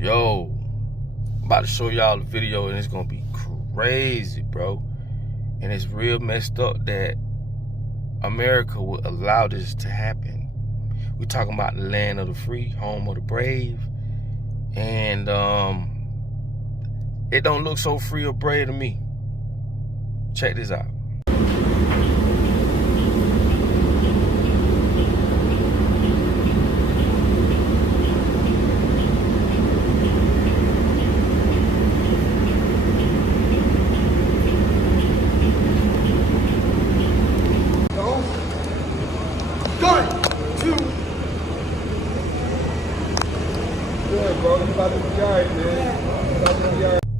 Yo, I'm about to show y'all the video and it's gonna be crazy, bro. And it's real messed up that America would allow this to happen. We talking about the land of the free, home of the brave. And it don't look so free or brave to me. Check this out.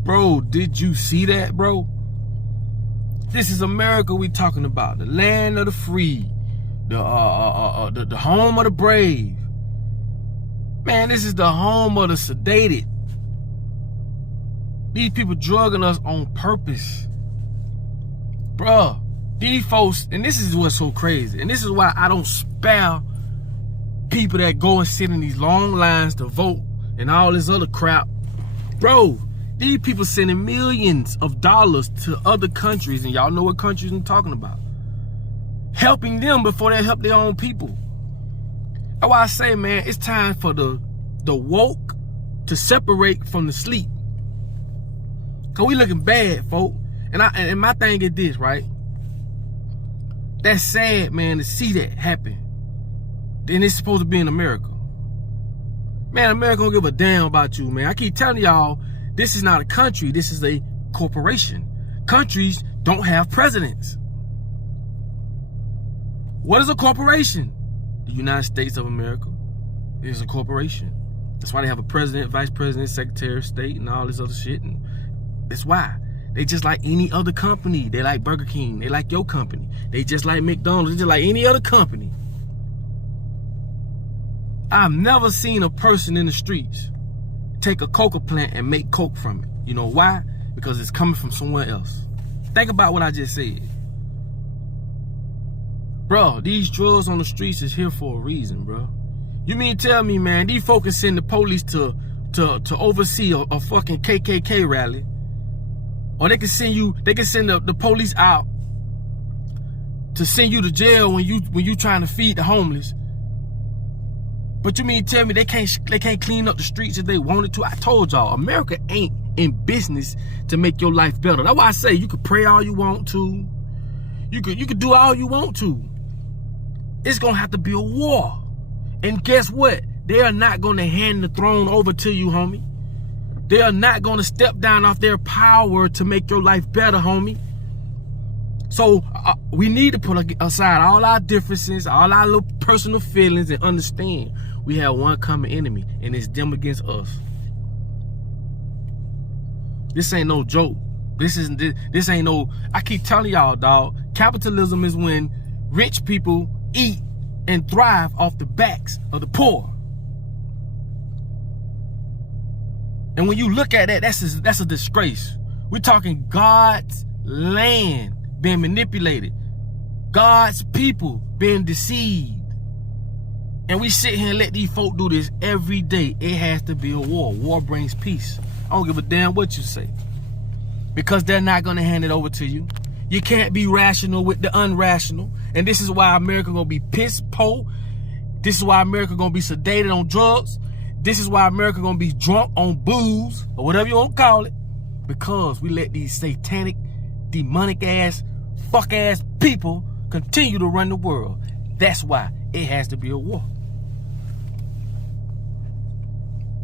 Bro, did you see that, bro? This is America we talking about. The land of the free. The home of the brave. Man, this is the home of the sedated. These people drugging us on purpose. Bruh, these folks, and this is what's so crazy, and this is why I don't spare people that go and sit in these long lines to vote and all this other crap. Bro, these people sending millions of dollars to other countries, and y'all know what countries I'm talking about. Helping them before they help their own people. That's why I say, man, it's time for the woke to separate from the sleep. Cause we looking bad, folk. And my thing is this, right? That's sad, man, to see that happen. Then it's supposed to be in America. Man, America don't give a damn about you, man. I keep telling y'all, this is not a country, this is a corporation. Countries don't have presidents. What is a corporation? The United States of America is a corporation. That's why they have a president, vice president, secretary of state, and all this other shit. And that's why. They just like any other company. They like Burger King. They like your company. They just like McDonald's. They just like any other company. I've never seen a person in the streets take a coca plant and make coke from it. You know why? Because it's coming from somewhere else. Think about what I just said. Bro, these drugs on the streets is here for a reason, bro. You mean tell me, man, these folks send the police to oversee a fucking KKK rally? Or they can send the police out to send you to jail when you trying to feed the homeless. But you mean tell me they can't clean up the streets if they wanted to? I told y'all, America ain't in business to make your life better. That's why I say you could pray all you want to. You could do all you want to. It's gonna have to be a war. And guess what? They are not gonna hand the throne over to you, homie. They are not gonna step down off their power to make your life better, homie. So we need to put aside all our differences, all our little personal feelings, and understand we have one common enemy, and it's them against us. This ain't no joke. This ain't no, I keep telling y'all, dog, capitalism is when rich people eat and thrive off the backs of the poor. And when you look at that, that's a disgrace. We're talking God's land being manipulated. God's people being deceived. And we sit here and let these folk do this every day. It has to be a war. War brings peace. I don't give a damn what you say. Because they're not going to hand it over to you. You can't be rational with the unrational. And this is why America going to be piss poor. This is why America going to be sedated on drugs. This is why America going to be drunk on booze or whatever you want to call it. Because we let these satanic, demonic ass, fuck ass people continue to run the world. That's why it has to be a war.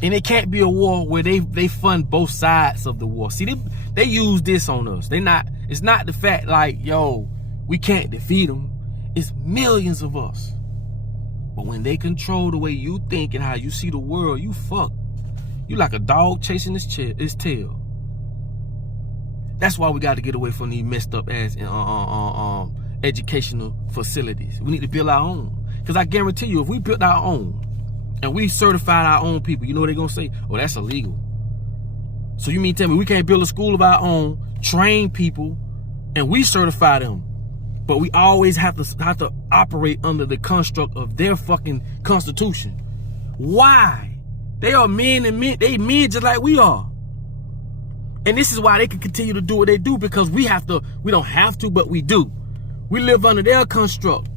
And it can't be a war where they fund both sides of the war. See, they use this on us. It's not the fact like, yo, we can't defeat them. It's millions of us. But when they control the way you think and how you see the world, you fuck. You like a dog chasing his tail. That's why we got to get away from these messed up ass educational facilities. We need to build our own. Because I guarantee you, if we built our own and we certified our own people, you know what they're going to say? Oh, that's illegal. So you mean tell me we can't build a school of our own, train people, and we certify them? But we always have to operate under the construct of their fucking constitution. Why? They are men and men. They men just like we are. And this is why they can continue to do what they do, because we don't have to, but we do. We live under their construct.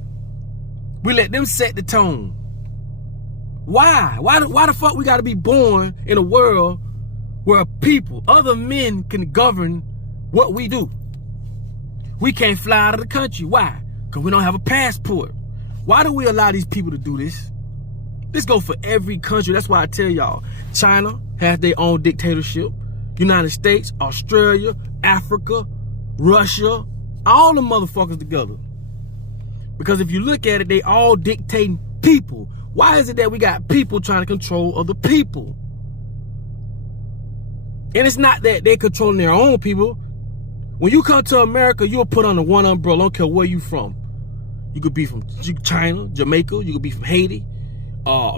We let them set the tone. Why? Why the fuck we gotta be born in a world where people, other men can govern what we do? We can't fly out of the country. Why? Because we don't have a passport. Why do we allow these people to do this? This go for every country. That's why I tell y'all, China has their own dictatorship. United States, Australia, Africa, Russia, all the motherfuckers together. Because if you look at it, they all dictating people. Why is it that we got people trying to control other people? And it's not that they're controlling their own people. When you come to America, you're put under one umbrella. I don't care where you from. You could be from China, Jamaica. You could be from Haiti,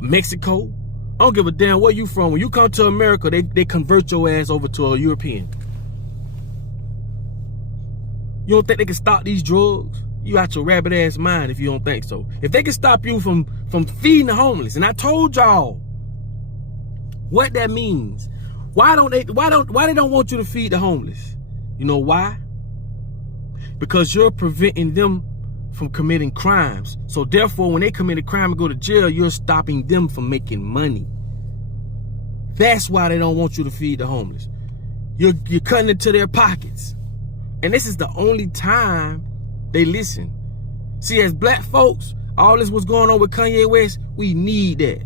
Mexico. I don't give a damn where you from. When you come to America, they convert your ass over to a European. You don't think they can stop these drugs? You out your rabbit ass mind if you don't think so. If they can stop you from feeding the homeless, and I told y'all what that means. Why they don't want you to feed the homeless? You know why? Because you're preventing them from committing crimes. So therefore, when they commit a crime and go to jail, you're stopping them from making money. That's why they don't want you to feed the homeless. You're cutting into their pockets. And this is the only time they listen. See, as black folks, all this what's going on with Kanye West, we need that.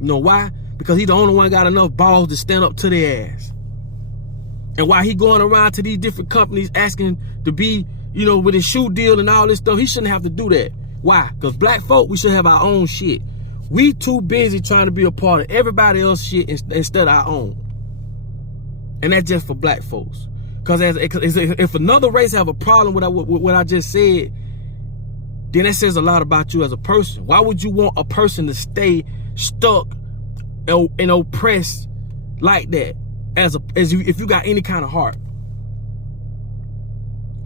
You know why? Because he's the only one got enough balls to stand up to their ass. And while he going around to these different companies asking to be, you know, with his shoe deal and all this stuff, he shouldn't have to do that. Why? Because black folk, we should have our own shit. We too busy trying to be a part of everybody else's shit instead of our own. And that's just for black folks. Because if another race have a problem with what I just said, then that says a lot about you as a person. Why would you want a person to stay stuck and oppressed like that if you got any kind of heart?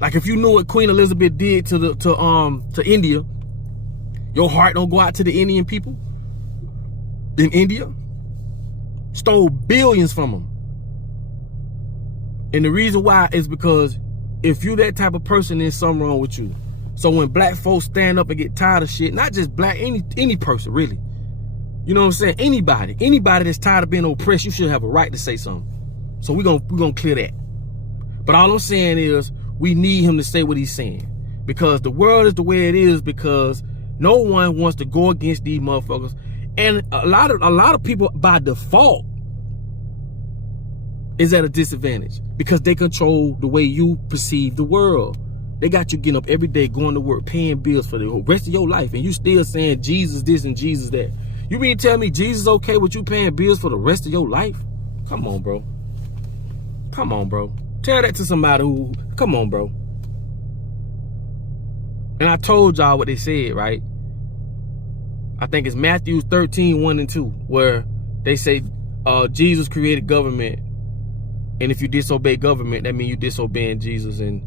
Like if you knew what Queen Elizabeth did to India, your heart don't go out to the Indian people in India? Stole billions from them. And the reason why is because if you that type of person, there's something wrong with you. So when black folks stand up and get tired of shit, not just black, any person really. You know what I'm saying? Anybody that's tired of being oppressed, you should have a right to say something. So we're gonna clear that. But all I'm saying is we need him to say what he's saying. Because the world is the way it is because no one wants to go against these motherfuckers. And a lot of people by default is at a disadvantage because they control the way you perceive the world. They got you getting up every day, going to work, paying bills for the rest of your life, and you still saying Jesus this and Jesus that. You mean tell me Jesus okay with you paying bills for the rest of your life? Come on, bro. Come on, bro. Tell that to somebody who, come on, bro. And I told y'all what they said, right? I think it's Matthew 13, 1 and 2, where they say Jesus created government. And if you disobey government, that means you disobeying Jesus, and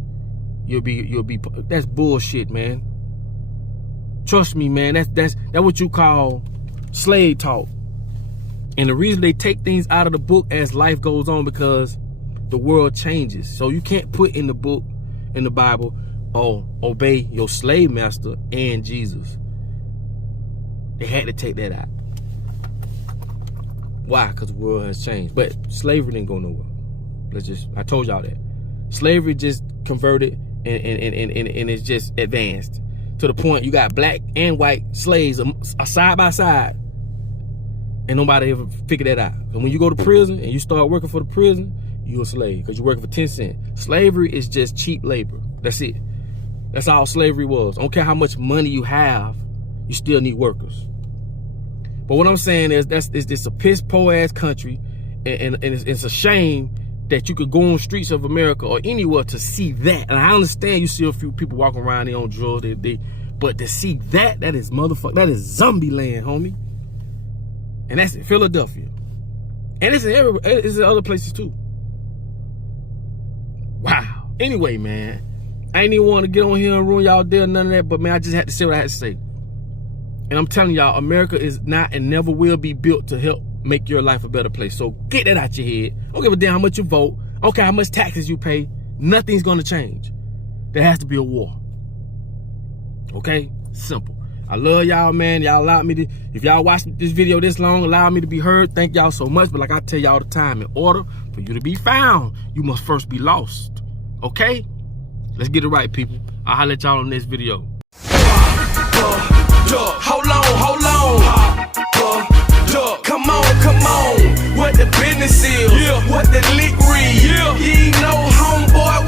you'll be. That's bullshit, man. Trust me, man. That's what you call slave talk. And the reason they take things out of the book as life goes on because the world changes. So you can't put in the book, in the Bible, obey your slave master and Jesus. They had to take that out. Why? Because the world has changed. But slavery didn't go nowhere. I told y'all that. Slavery just converted and it's just advanced to the point you got black and white slaves side by side, and nobody ever figured that out. And when you go to prison and you start working for the prison, you're a slave because you're working for 10 cents. Slavery is just cheap labor. That's it. That's all slavery was. I don't care how much money you have, you still need workers. But what I'm saying is it's a piss poor ass country, and it's a shame that you could go on the streets of America or anywhere to see that. And I understand you see a few people walking around, they on drugs, but to see that is motherfucker, that is zombie land, homie. And that's in Philadelphia. And it's in other places too. Wow. Anyway, man, I ain't even want to get on here and ruin y'all day or none of that, but man, I just had to say what I had to say. And I'm telling y'all, America is not and never will be built to help make your life a better place. So get that out your head. Don't give a damn how much you vote. Okay, how much taxes you pay. Nothing's gonna change. There has to be a war. Okay? Simple. I love y'all, man. Y'all allow me to, if y'all watch this video this long, allow me to be heard. Thank y'all so much. But like I tell y'all all the time, in order for you to be found, you must first be lost. Okay? Let's get it right, people. I'll holler at y'all on this video. Hold on. Come on. What the business is, what the lick read. You ain't no homeboy.